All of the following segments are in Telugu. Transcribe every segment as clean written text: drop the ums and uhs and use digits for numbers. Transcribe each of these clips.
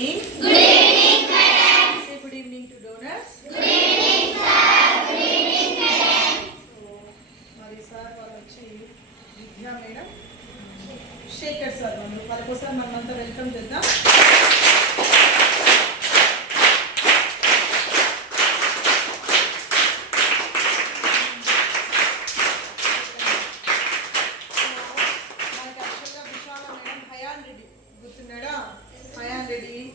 Good evening, madam. Say good evening to donors. Good evening, sir. Good evening, madam. So, మరి సార్ వాళ్ళు వచ్చి విద్యా మేడం శేఖర్ సార్ వాళ్ళ కోసం మనమంతా వెల్కమ్ చేద్దాం.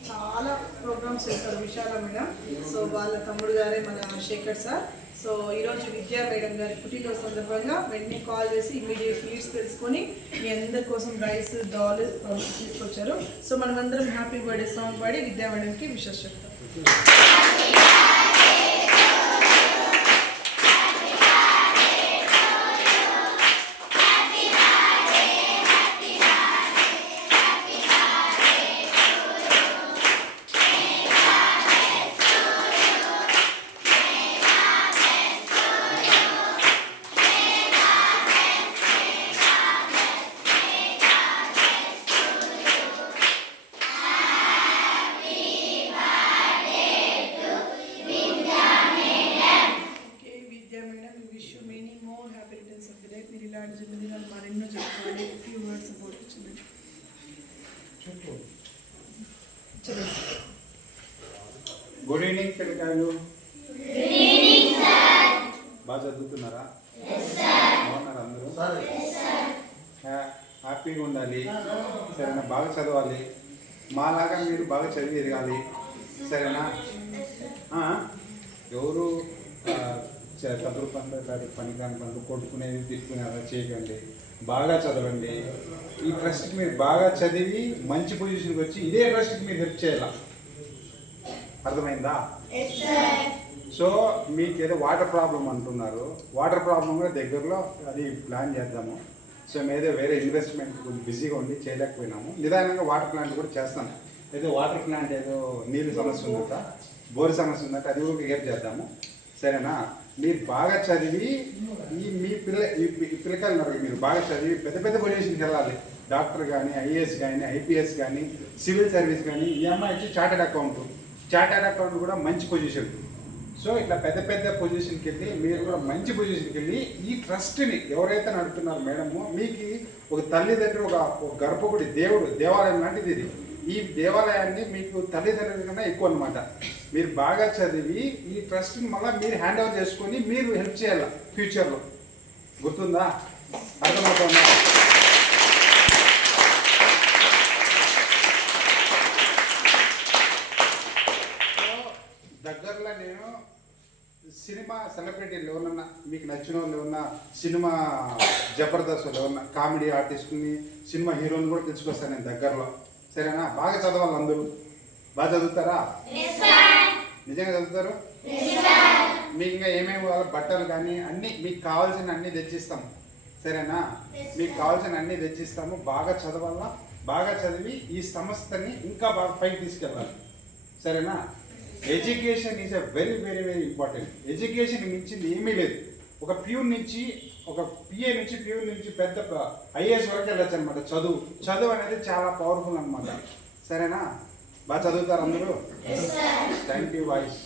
చాలా ప్రోగ్రామ్స్ చేస్తారు విశాల మేడం. సో వాళ్ళ తమ్ముడు గారే మన శేఖర్ సార్. సో ఈరోజు విద్యా మేడం గారి పుట్టినరోజు సందర్భంగా వెంటనే కాల్ చేసి ఇమీడియట్ నీడ్స్ తెలుసుకొని మీ అందరి కోసం రైస్ డాల్ తీసుకొచ్చారు. సో మనమందరం హ్యాపీ బర్త్డే సాంగ్ పాడి విద్యా మేడంకి విషెస్ చెప్తాం. మీరు ఇలాంటి జన్మదినాలు మరెన్నో చెప్పుకోవాలి. Few words about children. Good evening పిల్లకాయలు. బాగా చదువుతున్నారా? బాగున్నారా అందరూ? హ్యాపీగా ఉండాలి, సరేనా? బాగా చదవాలి, మాలాగా మీరు బాగా చదివి ఎదగాలి, సరేనా? ఎవరు తప్పుడు పనులు కాదు, పని కాని పనులు కొట్టుకునేది తిట్టుకునే అలా చేయకండి, బాగా చదవండి. ఈ ట్రస్ట్కి మీరు బాగా చదివి మంచి పొజిషన్కి వచ్చి ఇదే ట్రస్ట్కి మీరు హెల్ప్ చేయాల, అర్థమైందా? సో మీకు ఏదో వాటర్ ప్రాబ్లం అంటున్నారు, వాటర్ ప్రాబ్లం కూడా దగ్గరలో అది ప్లాన్ చేద్దాము. సో మేదో వేరే ఇన్వెస్ట్మెంట్ కొంచెం బిజీగా ఉండి చేయలేకపోయినాము, నిదానంగా వాటర్ ప్లాంట్ కూడా చేస్తాము. ఏదో వాటర్ ప్లాంట్ ఏదో నీళ్ళు సమస్య ఉందట, బోర్ సమస్య ఉందట, అది కూడా క్లియర్ చేద్దాము, సరేనా? మీరు బాగా చదివి మీ పిల్లకాయలు ఉన్నారు, మీరు బాగా చదివి పెద్ద పెద్ద పొజిషన్కి వెళ్ళాలి. డాక్టర్ కానీ, ఐఏఎస్ కానీ, ఐపీఎస్ కానీ, సివిల్ సర్వీస్ కానీ. ఈ అమ్మాయి వచ్చి చార్టెడ్ అకౌంట్ కూడా మంచి పొజిషన్. సో ఇట్లా పెద్ద పెద్ద పొజిషన్కి వెళ్ళి మీరు కూడా మంచి పొజిషన్కి వెళ్ళి ఈ ట్రస్ట్ని ఎవరైతే నడుపుతున్నారో మేడము, మీకు ఒక తల్లిదండ్రులు, ఒక గర్భగుడి, దేవాలయం లాంటిది ఇది. ఈ దేవాలయాన్ని మీకు తల్లిదండ్రుల కన్నా ఎక్కువ అనమాట. మీరు బాగా చదివి ఈ ట్రస్ట్ని మళ్ళీ మీరు హ్యాండ్ ఓవర్ చేసుకొని మీరు హెల్ప్ చేయాలి ఫ్యూచర్లో, గుర్తుందా? అర్థమవుతుందా? దగ్గరలో నేను సినిమా సెలబ్రిటీలు ఎవరన్నా మీకు నచ్చిన వాళ్ళు ఏమన్నా, సినిమా జబర్దస్త్ వాళ్ళు ఎవరన్నా, కామెడీ ఆర్టిస్ట్ని, సినిమా హీరోని కూడా తెచ్చుకొస్తాను నేను దగ్గరలో, సరేనా? బాగా చదవాలి, అందరూ బాగా చదువుతారా? నిజంగా చదువుతారు? మీకు ఇంకా ఏమేమి కావాలి, బట్టలు కానీ అన్నీ మీకు కావాల్సిన అన్నీ తెచ్చిస్తాము, సరేనా? మీకు కావాల్సిన అన్నీ తెచ్చిస్తాము. బాగా చదవాలా, బాగా చదివి ఈ సంస్థని ఇంకా బాగా పైకి తీసుకెళ్ళాలి, సరేనా? Education is a very very very important. Education మించింది ఏమీ లేదు. ఒక ప్యూన్ నుంచి, ఒక పిఏ నుంచి, ప్యూన్ నుంచి పెద్ద ఐఏఎస్ వరకు వెళ్ళచ్చు అనమాట. చదువు అనేది చాలా పవర్ఫుల్ అనమాట, సరేనా? బాగా చదువుతారు అందరూ? Thank you voice.